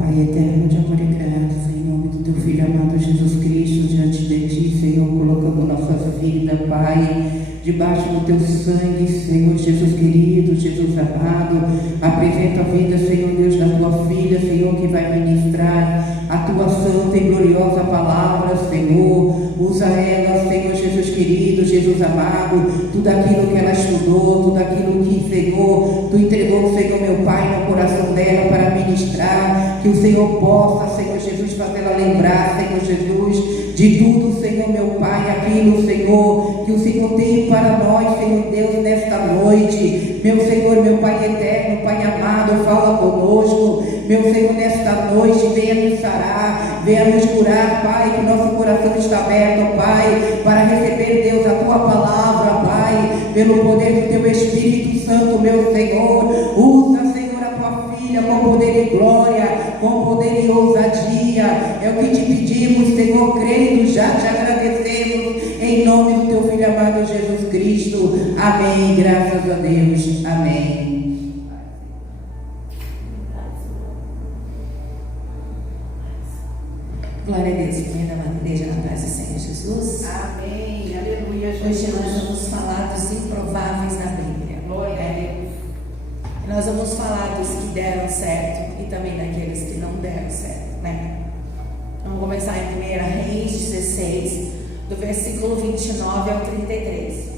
Pai eterno de amor e graça, em nome do Teu Filho amado Jesus Cristo, diante de Ti, Senhor, colocamos nossas vidas, Pai, debaixo do Teu sangue, Senhor Jesus querido, Jesus amado. Apresenta a vida, Senhor Deus, da Tua filha, Senhor, que vai ministrar a Tua santa e gloriosa palavra, Senhor. Usa ela, Senhor Jesus querido, Jesus amado, tudo aquilo que ela estudou, tudo aquilo que, Senhor, Tu entregou, Senhor, meu Pai, no coração dela para ministrar, que o Senhor possa, Senhor Jesus, fazê-la lembrar, Senhor Jesus, de tudo, Senhor, meu Pai, aquilo, Senhor, que o Senhor tem para nós, Senhor Deus, nesta noite. Meu Senhor, meu Pai eterno, Pai amado, fala conosco. Meu Senhor, nesta noite, venha nos sarar, venha nos curar, Pai, que o nosso coração está aberto, Pai, para receber, Deus, a Tua palavra, Pai, pelo poder do Teu Espírito Santo, meu Senhor. Usa, Senhor, a Tua filha com poder e glória, com poder e ousadia. É o que te pedimos, Senhor, crendo, já te agradecemos, em nome do Teu Filho amado Jesus Cristo. Amém, graças a Deus, amém. Glória a Deus, igreja da igreja na paz do Senhor Jesus. Amém, aleluia, Jesus. Hoje nós vamos falar dos improváveis na Bíblia. Glória a Deus. Nós vamos falar dos que deram certo e também daqueles que não deram certo, né? Vamos começar em 1 Reis 16, do versículo 29 ao 33.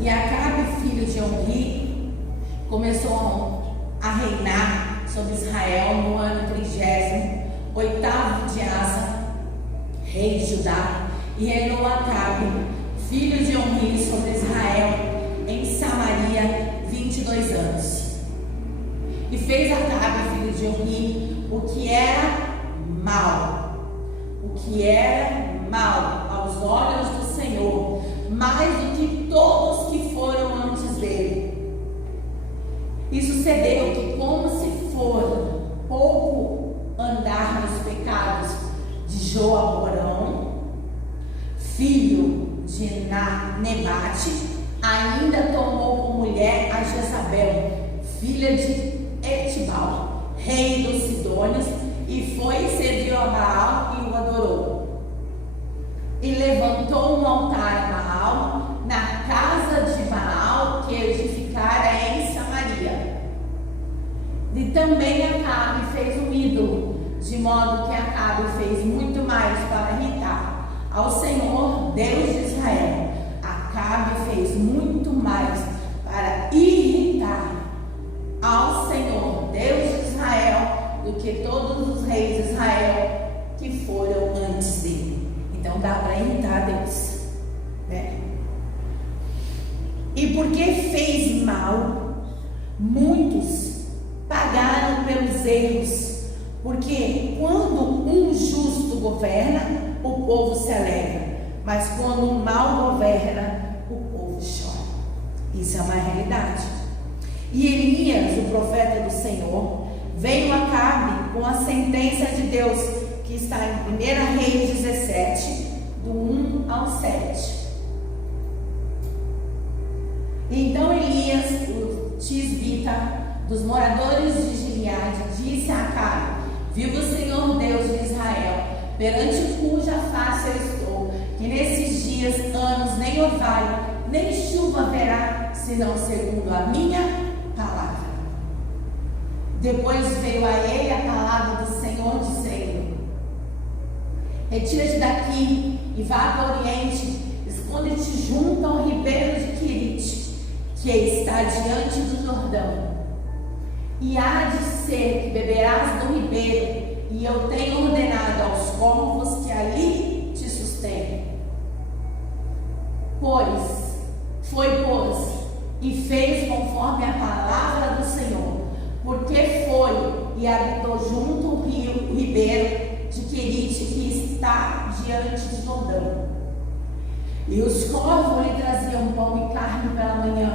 E Acabe, filho de Omri, começou a reinar sobre Israel no ano 38º de Asa, rei de Judá, e reinou Acabe, filho de Omri, sobre Israel em Samaria 22 anos. E fez Acabe, filho de Omri, o que era mal aos olhos do Senhor, mais do que todos que foram antes dele. E sucedeu que, como se for pouco andar nos pecados de Joaborão, filho de Nebate, ainda tomou como mulher a Jezabel, filha de Etibal, rei dos Sidônios, e foi e serviu a Baal e o adorou. E levantou um altar a Baal na casa de Baal que edificara em Samaria. E também Acabe fez um ídolo, de modo que Acabe fez muito mais para irritar ao Senhor, Deus de Israel. Acabe fez muito mais para irritar ao Senhor, Deus de Israel, do que todos os reis de Israel que foram antes dele. Então dá para irritar Deus, né? E porque fez mal, muitos pagaram pelos erros, porque quando um justo governa, o povo se alegra, mas quando um mau governa, o povo chora. Isso é uma realidade. E Elias, o profeta do Senhor, veio a Acabe com a sentença de Deus, que está em 1 Reis 17, do 1 ao 7. Então Elias, o tisbita dos moradores de Gileade, disse a Acabe: viva o Senhor Deus de Israel, perante cuja face eu estou, que nesses dias, anos, nem orvalho, nem chuva haverá, senão segundo a minha palavra. Depois veio a ele a palavra do Senhor, dizendo: retira-te daqui e vá para o oriente, esconde-te junto ao ribeiro de Querite, que está diante do Jordão. E há de ser que beberás do ribeiro, e eu tenho ordenado aos corvos que ali te sustentem. Foi, e fez conforme a palavra do Senhor, porque foi e habitou junto ao ribeiro de Querite, que está diante de Jordão. E os corvos lhe traziam pão e carne pela manhã,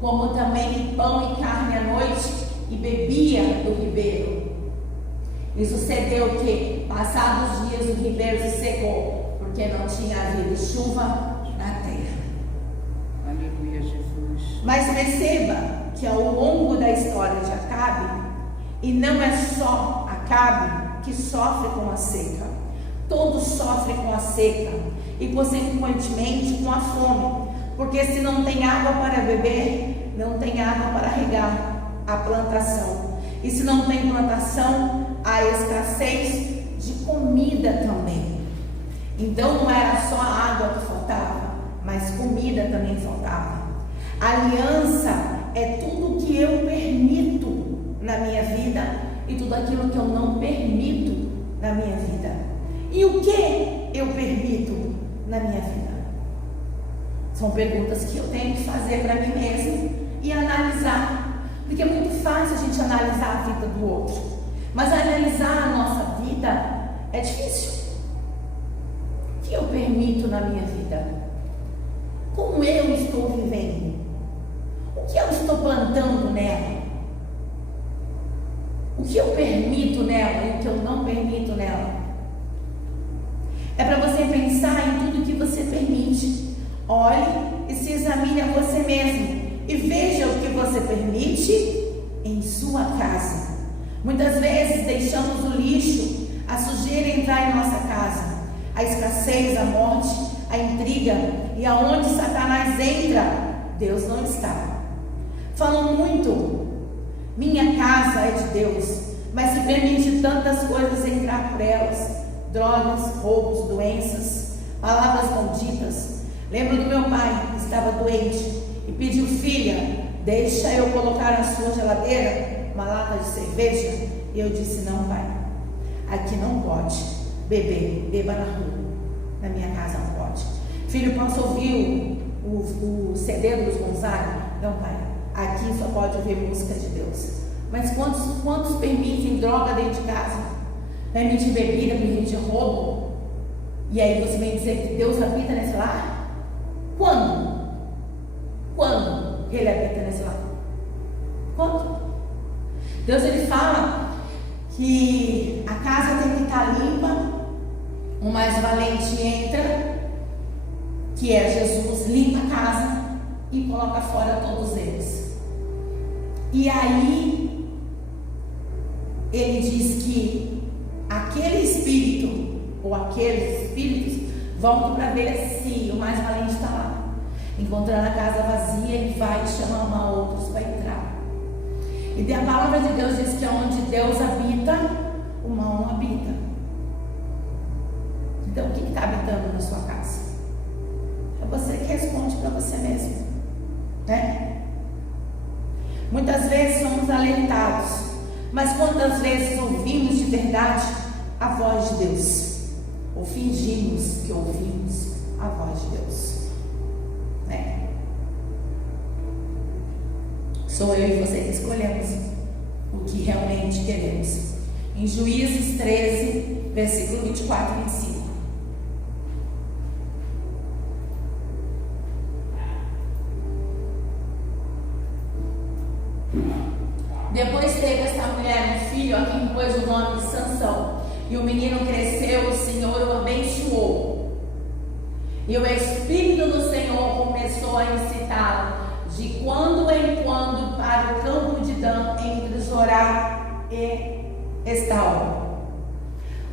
como também pão e carne à noite, e bebia do ribeiro. E sucedeu que, passados os dias, o ribeiro se secou, porque não tinha havido chuva na terra. Aleluia. Aleluia, Jesus. Mas perceba que ao longo da história de Acabe, e não é só Acabe que sofre com a seca, todos sofrem com a seca e consequentemente com a fome, porque se não tem água para beber, não tem água para regar a plantação, e se não tem plantação, há escassez de comida também. Então não era só a água que faltava, mas comida também faltava. A aliança é tudo que eu permito na minha vida e tudo aquilo que eu não permito na minha vida. E o que eu permito na minha vida? São perguntas que eu tenho que fazer para mim mesmo e analisar, porque é muito fácil a gente analisar a vida do outro, mas analisar a nossa vida é difícil. O que eu permito na minha vida? Como eu estou vivendo? O que eu estou plantando nela? O que eu permito nela e o que eu não permito nela? É para você pensar em tudo que você permite. Olhe e se examine a você mesmo e veja o que você permite em sua casa. Muitas vezes deixamos o lixo, a sujeira entrar em nossa casa, a escassez, a morte, a intriga, e aonde Satanás entra, Deus não está. Falam muito, minha casa é de Deus, mas se permite tantas coisas entrar por elas, drogas, roubos, doenças, palavras malditas. Lembro do meu pai, que estava doente e pediu: filha, deixa eu colocar na sua geladeira uma lata de cerveja. E eu disse: não, pai, aqui não pode beber, beba na rua, na minha casa não pode. Filho, posso ouvir o CD do Luiz Gonzaga? Não, pai, aqui só pode ouvir música de Deus. Mas quantos permitem droga dentro de casa? Permite bebida, permite roubo? E aí você vem dizer que Deus habita nesse lar? Quando? Quando Ele habita nesse lar? Quando? Deus, Ele fala que a casa tem que estar limpa. O mais valente entra, que é Jesus, limpa a casa e coloca fora todos eles. E aí Ele diz que aquele espírito ou aqueles espíritos voltam para ver se o mais valente está lá. Encontrando a casa vazia, ele vai e chama uma outros para entrar. E a palavra de Deus diz que onde Deus habita, o mal não habita. Então o que está habitando na sua casa? É você que responde para você mesmo, né? Muitas vezes somos alertados, mas quantas vezes ouvimos de verdade a voz de Deus? Ou fingimos que ouvimos a voz de Deus, né? Sou eu e você que escolhemos o que realmente queremos. Em Juízes 13, versículo 24 e 25. Depois teve esta mulher um filho, a quem pôs o nome de Sansão. E o menino cresceu, o Senhor o abençoou. E o Espírito do Senhor começou a incitá-lo de quando em quando para o campo de Dan, entre Zorá e Estaol.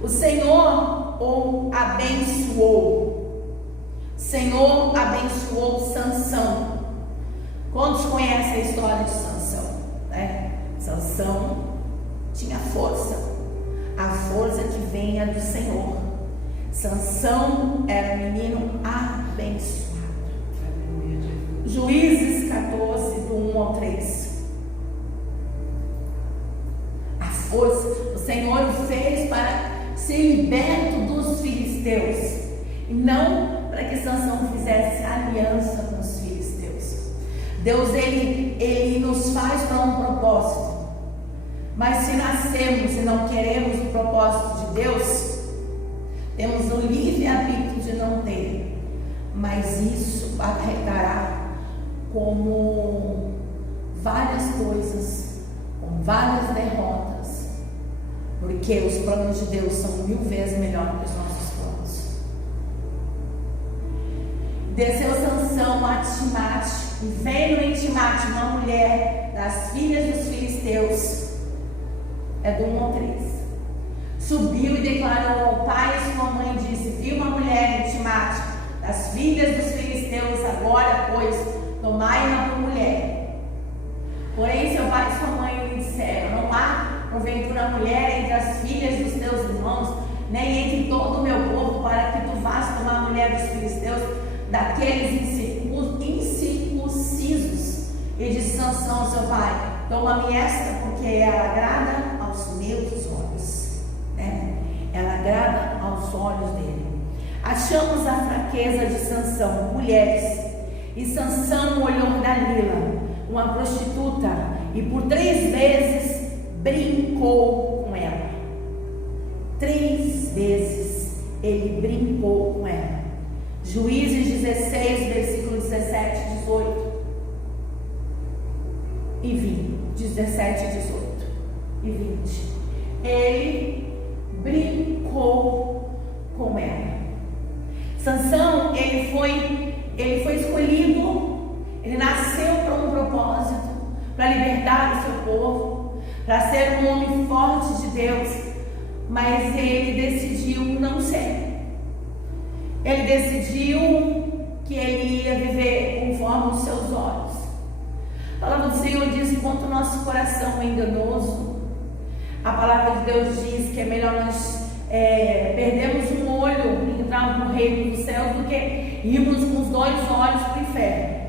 O Senhor o abençoou. O Senhor abençoou Sansão. Quantos conhecem a história de Sansão? Sansão tinha força. A força que venha do Senhor. Sansão era um menino abençoado. Juízes 14, do 1 ao 3. A força, o Senhor o fez para ser liberto dos filisteus, e não para que Sansão fizesse aliança com os filisteus. Deus, ele nos faz para um propósito. Mas se nascemos e não queremos o propósito de Deus, temos o livre-arbítrio de não ter. Mas isso acarretará como várias coisas, com várias derrotas, porque os planos de Deus são 1000 vezes melhores que os nossos planos. desceu Sansão a Timate, e vendo em Timate uma mulher das filhas dos filisteus, do 1 ao 3, subiu e declarou ao pai e sua mãe, disse: vi uma mulher em Timate, das filhas dos filisteus, agora, pois, tomai-na por mulher. Porém, seu pai e sua mãe lhe disseram: não há, porventura, mulher entre as filhas dos teus irmãos, nem entre todo o meu povo, para que tu vás tomar a mulher dos filisteus, daqueles incircuncisos. E disse Sansão ao seu pai: toma-me esta, porque ela agrada aos meus olhos, né? Ela agrada aos olhos dele. Achamos a fraqueza de Sansão, mulheres, e Sansão olhou Dalila, uma prostituta, e por 3 vezes brincou com ela. 3 vezes ele brincou com ela. Juízes 16, versículo 17 e 18 e 20, 17, 18 e 20. Ele brincou com ela. Sansão, ele foi escolhido, ele nasceu para um propósito, para libertar o seu povo, para ser um homem forte de Deus, mas ele decidiu não ser. Ele decidiu que ele ia viver conforme os seus olhos. A palavra do Senhor diz: enquanto o nosso coração é enganoso, a palavra de Deus diz que é melhor nós perdermos um olho e entrarmos no reino dos céus do que irmos com os 2 olhos para o inferno.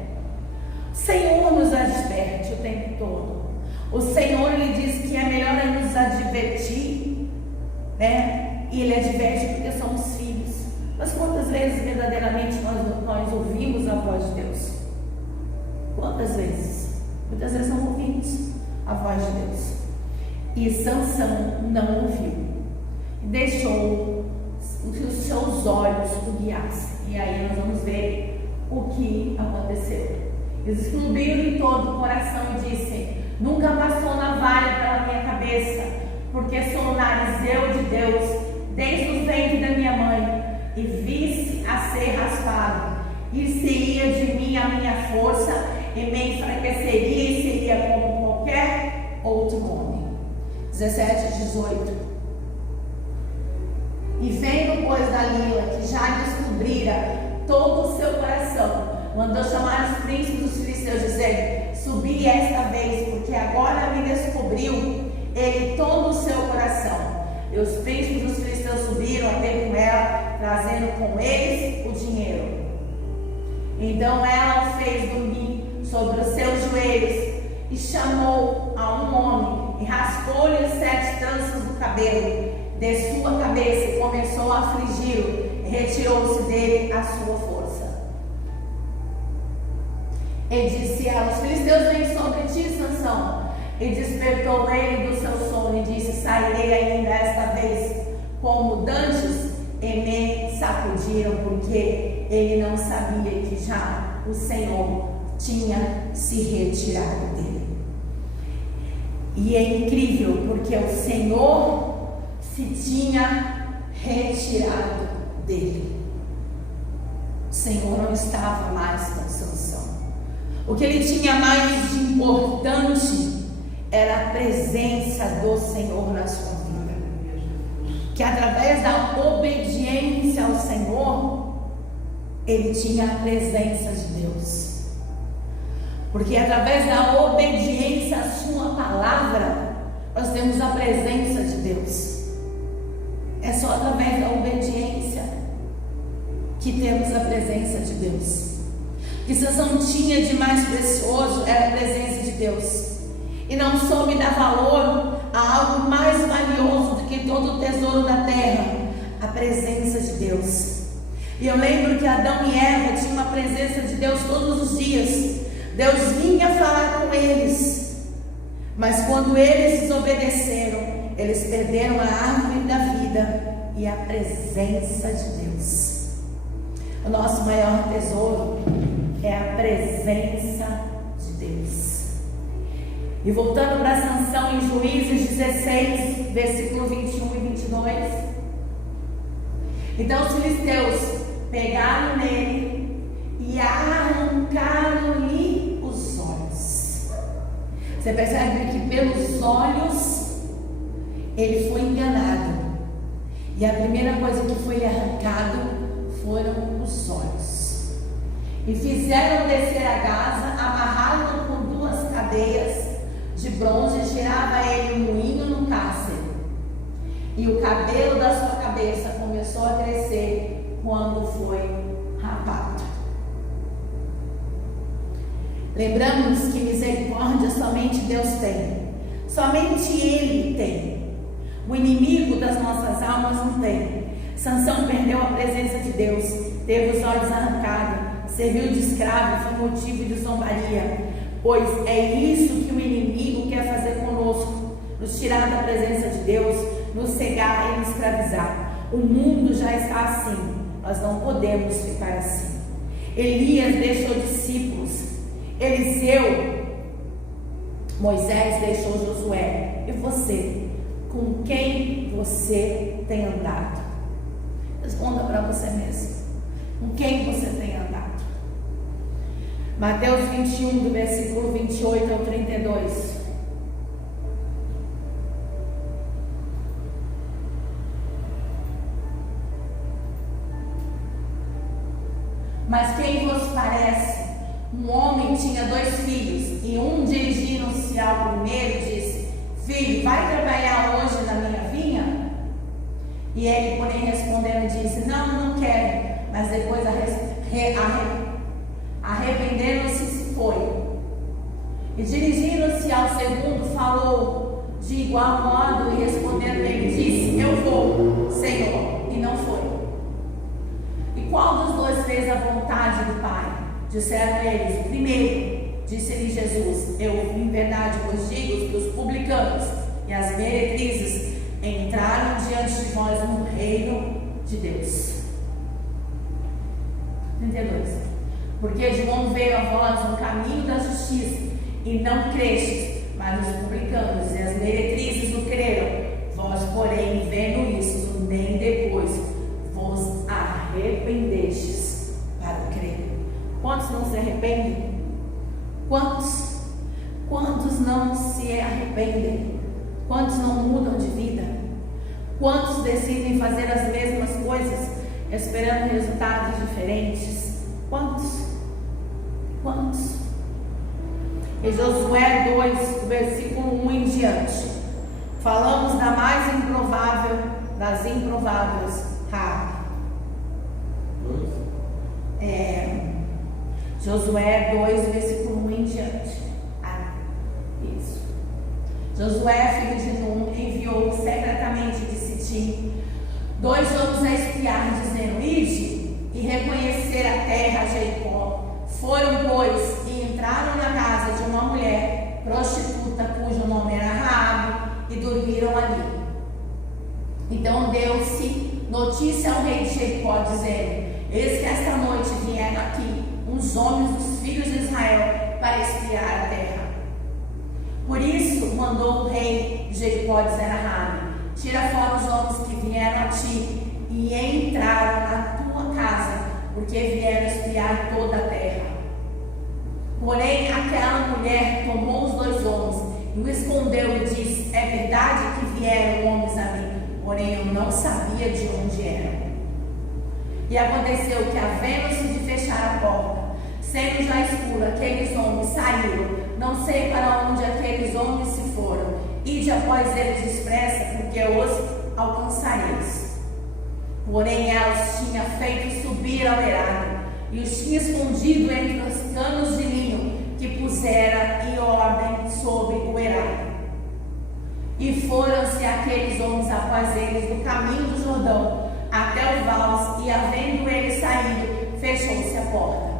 O Senhor nos adverte o tempo todo. O Senhor, Ele diz que é melhor nos advertir, né? E Ele adverte porque somos filhos. Mas quantas vezes verdadeiramente nós ouvimos a voz de Deus? Quantas vezes? Muitas vezes não ouvimos a voz de Deus. E Sansão não ouviu, deixou que os seus olhos o guiassem. E aí nós vamos ver o que aconteceu. Eles subiram em todo o coração e disse: nunca passou navalha pela minha cabeça, porque sou narizeu de Deus desde o ventre da minha mãe, e vi-se a ser raspado, e seria de mim a minha força, e me enfraqueceria e seria como qualquer outro homem. 17 e 18. E vendo, pois, Dalila, que já descobrira todo o seu coração, mandou chamar os príncipes dos filisteus, dizendo: subi esta vez, porque agora me descobriu ele todo o seu coração. E os príncipes dos filisteus subiram até com ela, trazendo com eles o dinheiro. Então ela o fez dormir sobre os seus joelhos, e chamou a um homem, e raspou-lhe as 7 tranças do cabelo de sua cabeça, e começou a afligi-lo, e retirou-se dele a sua força. E disse ela: os filisteus vêm sobre ti, Sansão. E despertou ele do seu sono, e disse: sairei ainda esta vez, como dantes, e me sacudiram, porque ele não sabia que já o Senhor tinha se retirado dele. E é incrível, porque o Senhor se tinha retirado dele. O Senhor não estava mais com Sansão. O que ele tinha mais de importante era a presença do Senhor na sua vida. Que através da obediência ao Senhor, ele tinha a presença de Deus. Porque através da obediência à sua palavra, nós temos a presença de Deus. É só através da obediência que temos a presença de Deus. O que Sansão tinha de mais precioso era a presença de Deus. E não soube dar valor a algo mais valioso do que todo o tesouro da terra, a presença de Deus. E eu lembro que Adão e Eva tinham uma presença de Deus todos os dias. Deus vinha falar com eles, mas quando eles desobedeceram, eles perderam a árvore da vida e a presença de Deus. O nosso maior tesouro é a presença de Deus. E voltando para Sansão em Juízes 16, versículo 21 e 22. Então os filisteus pegaram nele Você percebe que pelos olhos ele foi enganado. E a primeira coisa que foi arrancado foram os olhos. E fizeram descer a Gaza, amarraram-no com 2 cadeias de bronze e girava ele um moinho no cárcere. E o cabelo da sua cabeça começou a crescer quando foi rapado. Lembramos que misericórdia somente Deus tem. Somente Ele tem. O inimigo das nossas almas não tem. Sansão perdeu a presença de Deus, teve os olhos arrancados, serviu de escravo, foi motivo de zombaria. Pois é isso que o inimigo quer fazer conosco: nos tirar da presença de Deus, nos cegar e nos escravizar. O mundo já está assim, nós não podemos ficar assim. Elias deixou discípulos, Eliseu, Moisés deixou Josué. E você? Com quem você tem andado? Responda para você mesmo. Com quem você tem andado? Mateus 21, do versículo 28 ao 32. Mas quem vos parece? Um homem tinha 2 filhos, e um, dirigindo-se ao primeiro, disse: Filho, vai trabalhar hoje na minha vinha? E ele, porém, respondendo, disse: Não quero. Mas depois, arrependendo-se, se foi. E dirigindo-se ao segundo, falou de igual modo, e respondendo, ele disse: Eu vou, Senhor. E não foi. E qual dos 2 fez a vontade do Pai? Disseram eles: O primeiro. Disse-lhe Jesus: Eu, em verdade, vos digo que os publicanos e as meretrizes entraram diante de vós no reino de Deus. 32. Porque João veio a vós no caminho da justiça, e não crestes, mas os publicanos e as meretrizes o creram. Vós, porém, vendo isso, nem depois vos arrependestes para crer. Quantos não se arrependem? Quantos não se arrependem? Quantos não mudam de vida? Quantos decidem fazer as mesmas coisas, esperando resultados diferentes? Quantos? Em Josué 2, versículo 1 em diante, falamos da mais improvável das improváveis, Raabe. Josué 2, versículo 1 em diante. Isso. Josué, filho de Num, enviou secretamente de Sitim 2 homens a espiar, dizendo: Ide e reconhecer a terra a Jericó. Foram, pois, e entraram na casa de uma mulher prostituta, cujo nome era Raabe, e dormiram ali. Então deu-se notícia ao rei de Jericó, dizendo: Eis que esta noite vieram aqui uns homens dos filhos de Israel para espiar a terra. Por isso mandou o rei de Jericó dizer a Raabe: Tira fora os homens que vieram a ti e entraram na tua casa, porque vieram espiar toda a terra. Porém aquela mulher tomou os 2 homens e o escondeu e disse: É verdade que vieram homens a mim, porém eu não sabia de onde eram. E aconteceu que, havendo-se de fechar a porta, sendo já escuro, aqueles homens saíram, não sei para onde aqueles homens se foram. Ide após eles depressa, porque os alcançareis. Porém ela os tinha feito subir ao eirado, e os tinha escondido entre os canos de linho que pusera em ordem sobre o eirado. E foram-se aqueles homens após eles do caminho do Jordão até o vals, e havendo eles saído, fechou-se a porta.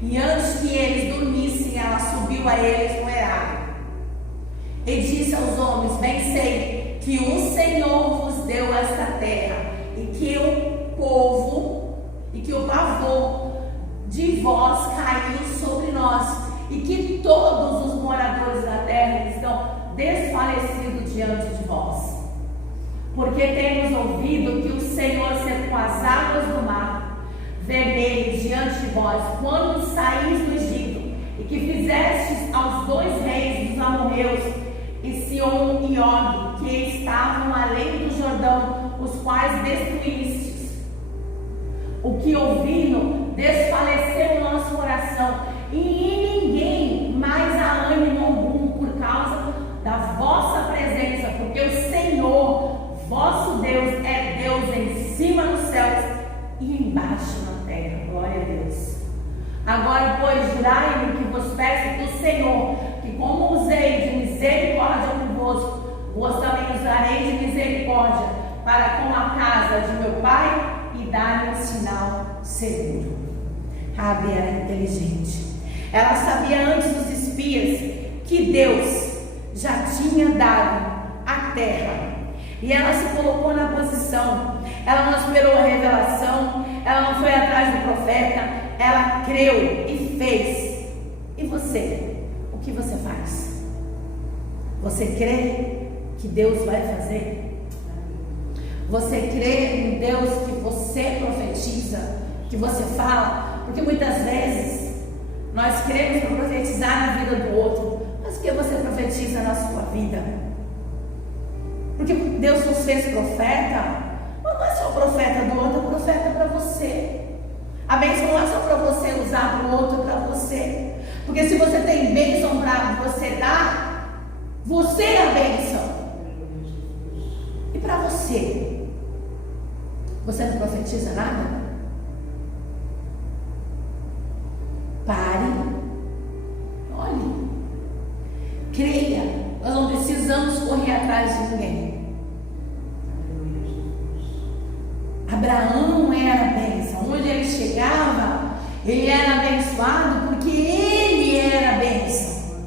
E antes que eles dormissem, ela subiu a eles no eirado e disse aos homens: Bem sei que o Senhor vos deu esta terra, e que o povo e que o pavor de vós caiu sobre nós, e que todos os moradores da terra estão desfalecidos diante de vós. Porque temos ouvido que o Senhor secou as águas do mar vermelho diante de vós, quando saís do Egito, e que fizestes aos 2 reis dos amorreus, e Sion e Og, que estavam além do Jordão, os quais destruístes. O que ouvindo desfaleceu o nosso coração, e em ninguém mais há ânimo algum por causa da vossa presença, porque o Senhor, vosso Deus, é Deus em cima nos céus e embaixo na terra. Glória a Deus. Agora, pois, jurai-me que vos peço do Senhor, que como usei de misericórdia convosco, vos também usarei de misericórdia para com a casa de meu pai, e dar-lhe um sinal seguro. Rabi era inteligente. Ela sabia antes dos espias que Deus já tinha dado a terra. E ela se colocou na posição. Ela não esperou a revelação. Ela não foi atrás do profeta. Ela creu e fez. E você? O que você faz? Você crê que Deus vai fazer? Você crê em Deus que você profetiza, que você fala? Porque muitas vezes nós queremos profetizar na vida do outro, mas o que você profetiza na sua vida? Porque Deus nos fez profeta, mas não é só profeta do outro, é profeta para você. A bênção não é só para você usar para o outro, é para você. Porque se você tem bênção para você dar, você é a bênção. E para você? Você não profetiza nada? Pare, olhe, creia. Nós não precisamos correr atrás de ninguém. Abraão era bênção. Onde ele chegava, ele era abençoado porque ele era bênção.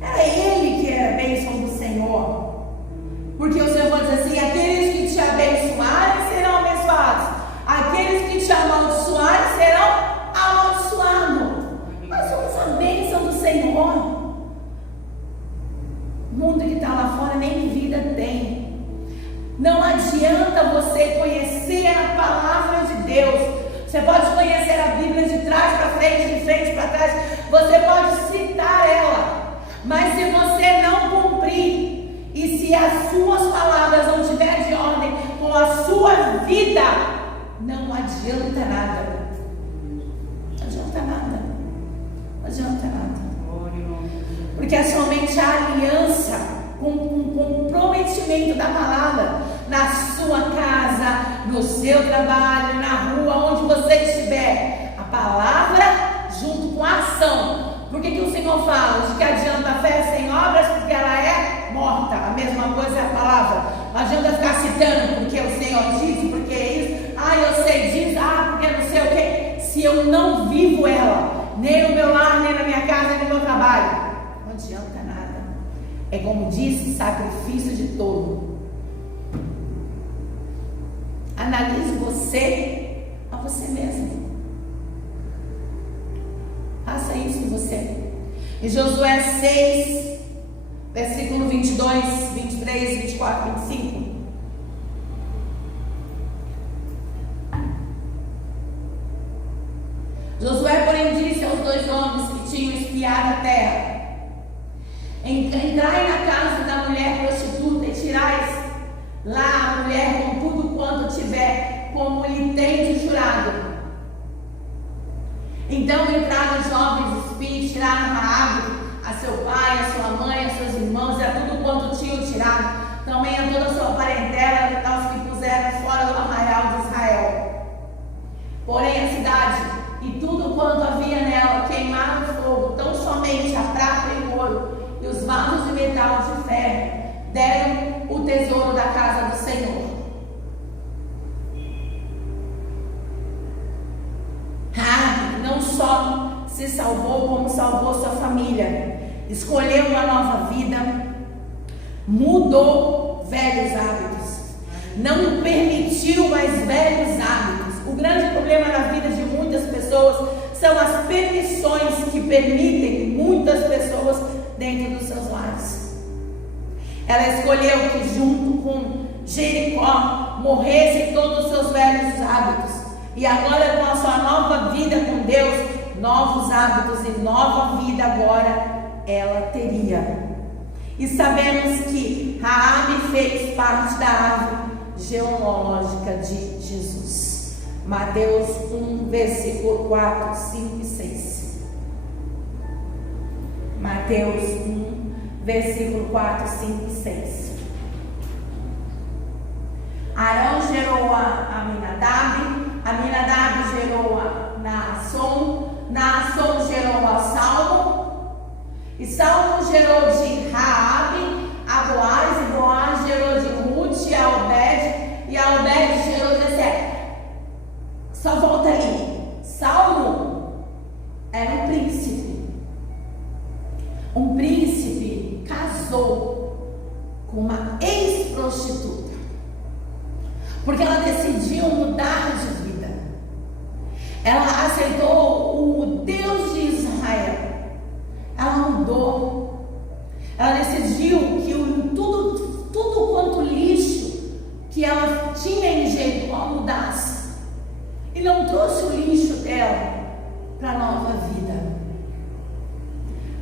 Era ele que era bênção do Senhor. Porque o Senhor diz assim: aqueles que te abençoarem serão abençoados, aqueles que te amaldiçoarem serão amaldiçoados. Nós somos a bênção do Senhor. O mundo que está lá fora nem vida tem. Não adianta você conhecer a palavra de Deus. Você pode conhecer a Bíblia de trás para frente, de frente para trás. Você pode citar ela, mas se você não cumprir, e se as suas palavras não estiverem de ordem com a sua vida, não adianta nada. Não adianta nada. Não adianta nada. Porque é somente a aliança com o comprometimento da palavra na sua casa, no seu trabalho, na rua, onde você estiver. A palavra junto com a ação. Por que o Senhor fala de que adianta a fé sem obras? Porque ela é morta. A mesma coisa é a palavra. Não adianta ficar citando porque o Senhor disse, porque é isso. Eu sei disso, porque não sei o que. Se eu não vivo ela, nem no meu lar, nem na minha casa, nem no meu trabalho, não adianta nada. É como disse, sacrifício de tolo. Analise você a você mesmo. Faça isso em você. Em Josué 6, versículo 22, 23, 24, 25. Josué, porém, disse aos dois homens que tinham espiado a terra: entrai na casa da mulher prostituta e tirais lá a mulher com tudo quanto tiver, como lhe tendes jurado. Então entraram os jovens espias, tiraram Raabe, a seu pai, a sua mãe, a seus irmãos, e a tudo quanto tinham tirado, também a toda a sua parentela, aos que puseram fora do arraial de Israel. Porém a cidade e tudo quanto havia nela queimaram no fogo, tão somente a prata e o ouro, e os vasos de metal e de ferro deram o tesouro da casa do Senhor. Raabe não só se salvou, como salvou sua família. Escolheu uma nova vida, mudou velhos hábitos, não permitiu mais velhos hábitos. O grande problema na vida de muitas pessoas são as permissões que permitem muitas pessoas dentro dos seus lares. Ela escolheu que junto com Jericó morressem todos os seus velhos hábitos, e agora com a sua nova vida com Deus, novos hábitos e nova vida agora ela teria. E sabemos que Raabe fez parte da árvore genealógica de Jesus. Mateus 1, versículo 4, 5 e 6. Mateus 1, versículo 4, 5 e 6. Arão gerou a Aminadab gerou a Naasson gerou a Salmo, e Salmo gerou de Raabe a Boaz, e Boaz gerou de Ruth a Obed, e a Obed gerou de Jessé. Só volta ali. Salmo era um príncipe. Um príncipe casou com uma ex-prostituta, porque ela decidiu mudar de vida. Ela aceitou o Deus de Israel. Ela mudou. Ela decidiu que tudo quanto lixo que ela tinha em Jericó mudasse. E não trouxe o lixo dela para a nova vida.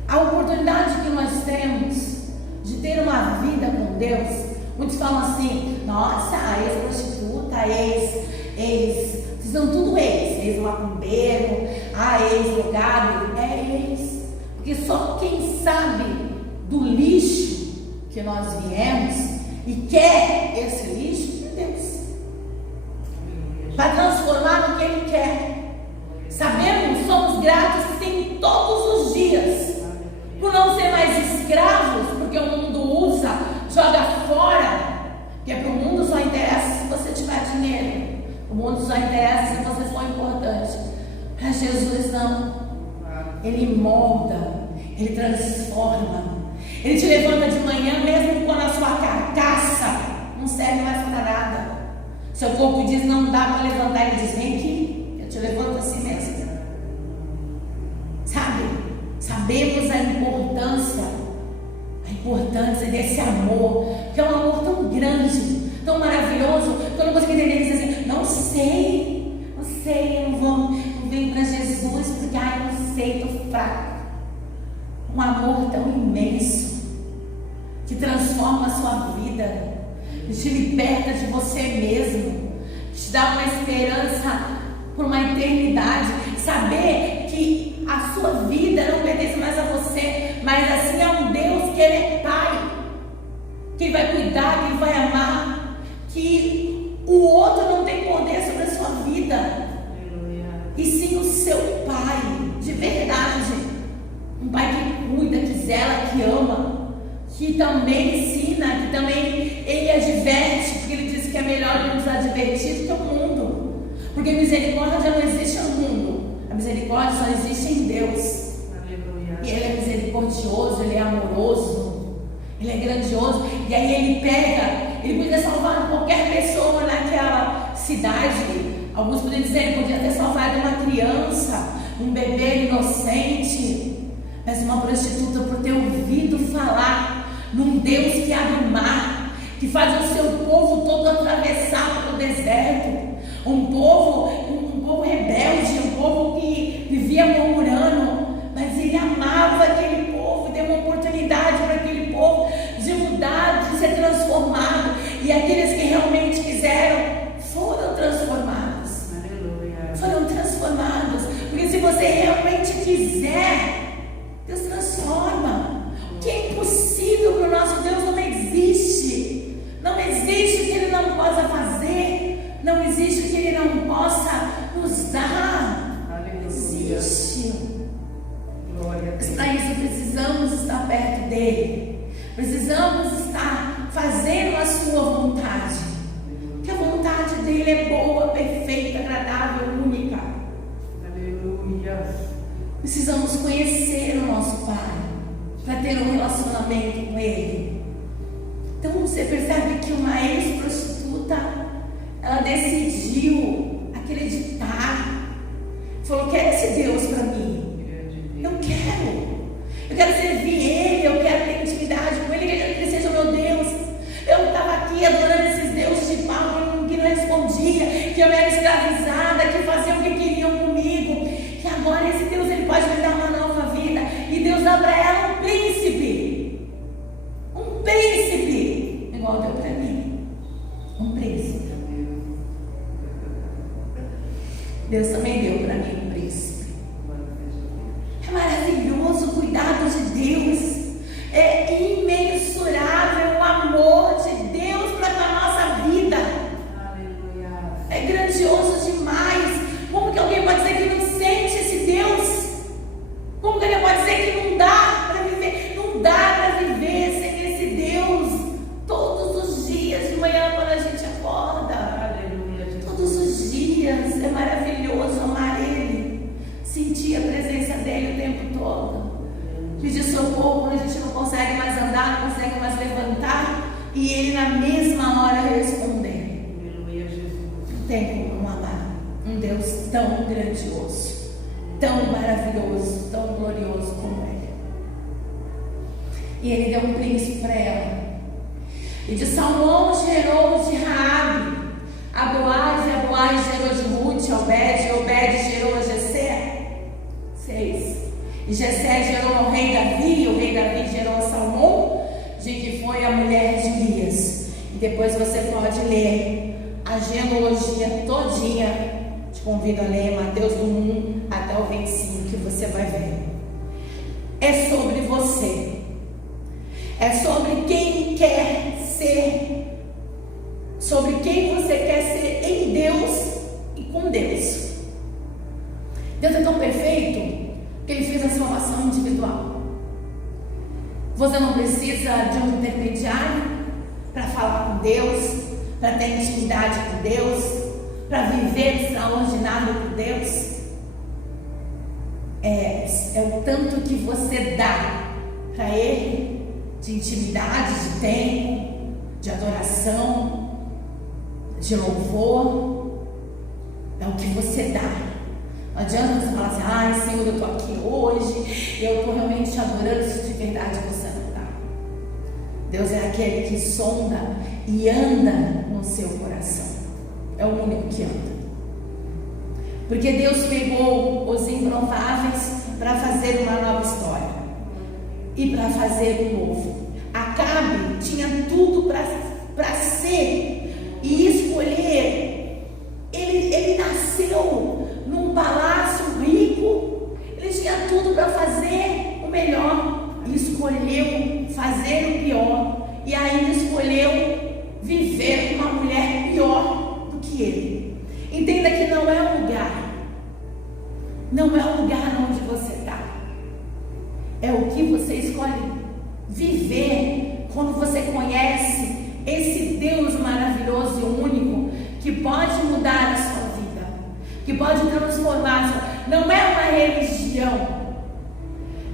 A oportunidade que nós temos de ter uma vida com Deus. Muitos falam assim: nossa, a ex-prostituta, vocês são tudo ex-macumbeiro, ex-drogado, ex. Porque só quem sabe do lixo que nós viemos e quer esse lixo é Deus. Para transformar no que Ele quer. Sabemos, somos gratos sim todos os dias, por não ser mais escravos, porque o mundo usa, joga fora, porque para o mundo só interessa se você tiver dinheiro, o mundo só interessa se você for importante. Para Jesus não. Ele molda, Ele transforma, Ele te levanta de manhã, mesmo quando a sua carcaça não serve mais para nada. Seu corpo diz: não dá para levantar. Ele diz: vem aqui, eu te levanto assim mesmo. Sabe? Sabemos a importância desse amor, que é um amor tão grande, tão maravilhoso, que eu não consigo entender. Ele diz assim: não sei, eu não venho para Jesus porque eu não sei, estou fraco. Um amor tão imenso, que transforma a sua vida, que te liberta de você mesmo, que te dá uma esperança por uma eternidade. Saber que a sua vida não pertence mais a você, mas assim é um Deus que Ele é Pai, que Ele vai cuidar, que Ele vai amar, que o outro não tem poder sobre a sua vida, e sim o seu Pai de verdade. Um Pai que cuida, que zela, que ama, que também ensina, que também Ele adverte, porque Ele diz que é melhor Ele nos advertir do que o mundo, porque misericórdia não existe no mundo, a misericórdia só existe em Deus. Aleluia. E Ele é misericordioso, Ele é amoroso, Ele é grandioso. E aí Ele podia salvar qualquer pessoa naquela cidade. Alguns poderiam dizer: Ele podia ter salvado uma criança, um bebê inocente. Mas uma prostituta, por ter ouvido falar num Deus que abre o mar, que faz o seu povo todo atravessar pelo deserto, um povo rebelde, um povo que vivia murmurando, mas Ele amava aquele povo, deu uma oportunidade para aquele povo de mudar, de ser transformado, e aqueles que realmente quiseram foram transformados. Aleluia. Foram transformados, porque se você realmente quiser, Deus transforma. O que é impossível para o nosso Deus não existe. Não existe que Ele não possa fazer. Não existe que Ele não possa nos dar. Aleluia. Existe. Glória a Deus. Para isso precisamos estar perto dEle. Precisamos estar fazendo a sua vontade. Porque a vontade dEle é boa, perfeita, agradável, única. Aleluia. Precisamos conhecer o nosso Pai para ter um relacionamento com Ele. Então você percebe que uma ex-prostituta, ela decidiu acreditar, falou: quero esse Deus para mim, eu quero servir Ele, eu quero ter intimidade com Ele, eu quero que Ele seja o meu Deus. Eu estava aqui adorando esses deuses de pau que não respondia, que eu era escravizada, que faziam o que queriam comigo. E agora esse Deus, Ele pode me dar uma nova vida. E Deus dá para ela um príncipe. pedir socorro quando a gente não consegue mais andar, não consegue mais levantar, e Ele na mesma hora responder. Aleluia, Jesus. Não tem como não amar um Deus tão grandioso, tão maravilhoso, tão glorioso como Ele. E Ele deu um príncipe para ela. E de Salmão gerou de Raabe a Boaz, e a Boaz gerou de Ruth, Obed, e Obed gerou a Jessé. 6. E Jessé gerou ao rei Davi, e o rei Davi gerou a Salmão, de que foi a mulher de Urias. E depois você pode ler a genealogia todinha. Te convido a ler Mateus do 1 até o 25, que você vai ver. É sobre você. É sobre quem quer ser, sobre quem você quer ser em Deus e com Deus. Deus é tão perfeito que Ele fez a salvação individual. Você não precisa de um intermediário para falar com Deus, para ter intimidade com Deus, para viver extraordinário com Deus. É o tanto que você dá para Ele, de intimidade, de tempo, de adoração, de louvor. É o que você dá. Não adianta você falar assim: ai Senhor, eu estou aqui hoje, eu estou realmente te adorando, se de verdade você não dá. Deus é aquele que sonda e anda no seu coração. É o único que anda. Porque Deus pegou os improváveis para fazer uma nova história e para fazer um novo. Acabe tinha tudo para ser e escolher. Ele nasceu num palácio rico, ele tinha tudo para fazer o melhor e escolheu fazer o pior, e ainda escolheu viver com uma mulher pior do que ele. Entenda que não é o lugar, não é o lugar onde você está, é o que você escolhe viver quando você conhece esse Deus maravilhoso e único, que pode mudar a sua vida, que pode transformar a sua... Não é uma religião,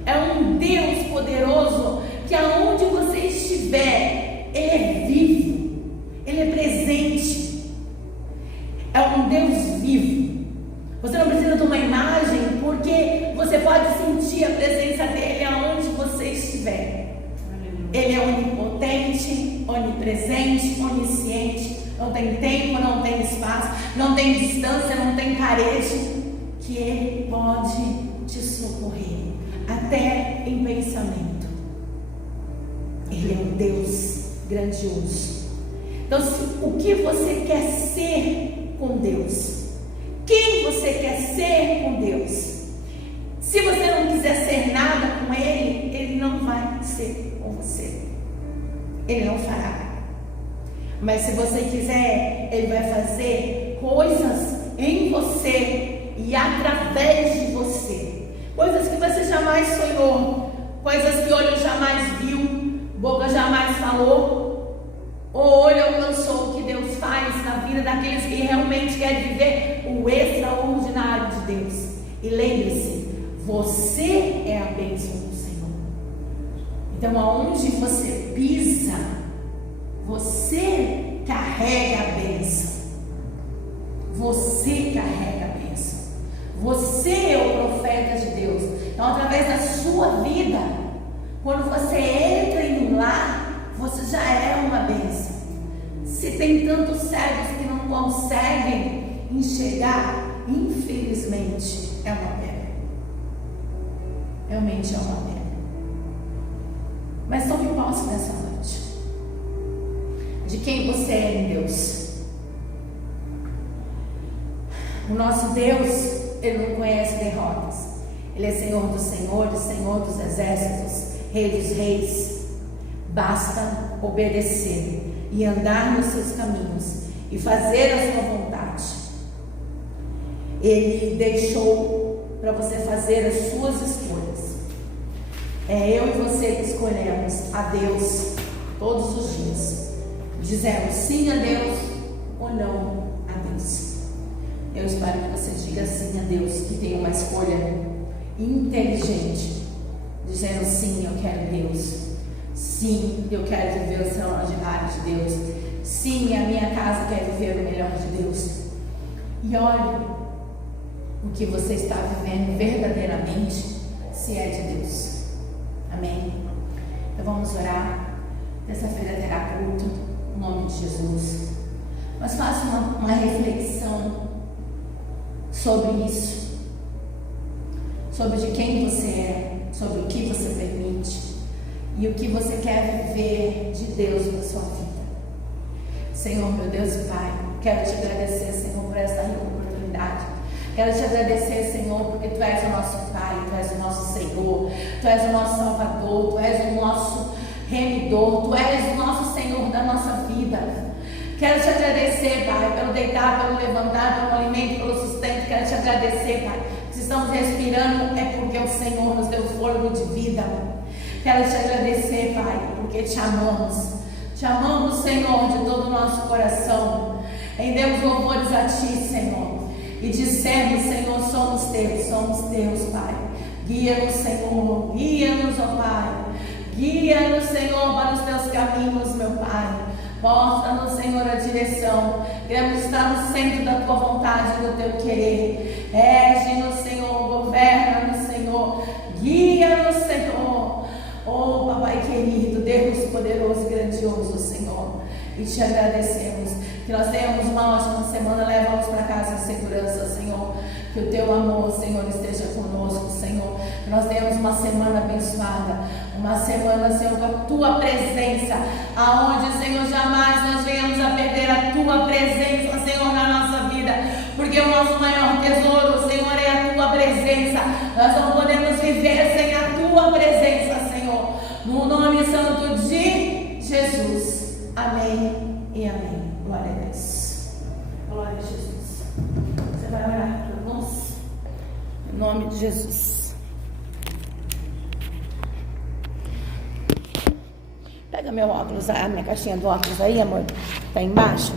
é um Deus poderoso que aonde você estiver, Ele é vivo, Ele é presente, é um Deus vivo. Você não precisa de uma imagem, porque você pode sentir a presença dEle aonde você estiver. Ele é onipotente, onipresente, onisciente. Não tem tempo, não tem espaço, não tem distância, não tem parede, que Ele pode te socorrer, até em pensamento. Ele é um Deus grandioso. Então, o que você quer ser com Deus? Quem você quer ser com Deus? Se você não quiser ser nada com Ele, Ele não vai ser com você. Ele não fará. Mas se você quiser, Ele vai fazer coisas em você e através de você. Coisas que você jamais sonhou, coisas que olho jamais viu, boca jamais falou, ou olho alcançou o que Deus faz na vida daqueles que realmente querem viver o extraordinário de Deus. E lembre-se, você é a bênção do Senhor. Então, aonde você pisa, você carrega a bênção. Você carrega a bênção. Você é o profeta de Deus. Então, através da sua vida, quando você entra em um lar, você já é uma bênção. Se tem tantos cegos que não conseguem enxergar, infelizmente, é uma pena. Realmente é uma pena. Mas tome posse nessa noite de quem você é em Deus. O nosso Deus, Ele não conhece derrotas. Ele é Senhor dos senhores, Senhor dos exércitos, Rei dos reis. Basta obedecer e andar nos seus caminhos e fazer a sua vontade. Ele deixou para você fazer as suas escolhas. É eu e você que escolhemos a Deus todos os dias. Dizemos sim a Deus ou não a Deus. Eu espero que você diga sim a Deus, que tenha uma escolha inteligente dizendo: sim, eu quero Deus. Sim, eu quero viver o extraordinário de Deus. Sim, a minha casa quer viver o melhor de Deus. E olhe o que você está vivendo verdadeiramente, se é de Deus. Amém? Então vamos orar. Terça-feira terá culto, em nome de Jesus. Mas faça uma reflexão sobre isso, sobre de quem você é, sobre o que você permite e o que você quer viver de Deus na sua vida. Senhor, meu Deus e Pai, quero te agradecer, Senhor, por essa oportunidade. Quero te agradecer, Senhor, porque Tu és o nosso Pai, Tu és o nosso Senhor, Tu és o nosso Salvador, Tu és o nosso Remidor, Tu és o nosso Senhor da nossa vida. Quero te agradecer, Pai, pelo deitar, pelo levantar, pelo alimento, pelo sustento. Quero te agradecer, Pai. Se estamos respirando é porque o Senhor nos deu fôlego de vida. Quero te agradecer, Pai, porque te amamos. Te amamos, Senhor, de todo o nosso coração. Rendemos louvores a Ti, Senhor. E dissemos, Senhor, somos Teus, Pai. Guia-nos, Senhor, guia-nos, ó Pai. Guia-nos, Senhor, para os Teus caminhos, meu Pai. Mostra-nos, Senhor, a direção. Queremos estar no centro da Tua vontade, do Teu querer. Rege-nos, Senhor, governa-nos, Senhor. Guia-nos, Senhor. Oh, Papai querido, Deus poderoso e grandioso, Senhor. E te agradecemos. Que nós tenhamos uma ótima semana. Leva-nos para casa em segurança, Senhor. Que o Teu amor, Senhor, esteja conosco, Senhor. Que nós tenhamos uma semana abençoada. Uma semana, Senhor, com a Tua presença. Aonde, Senhor, jamais nós venhamos a perder a Tua presença, Senhor, na nossa vida. Porque o nosso maior tesouro, Senhor, é a Tua presença. Nós não podemos viver sem a Tua presença, Senhor. No nome santo de Jesus. Amém e amém. Glória a Deus. Glória a Jesus. Você vai orar por nós? Em nome de Jesus. Pega meu óculos, a minha caixinha do óculos aí, amor. Tá embaixo.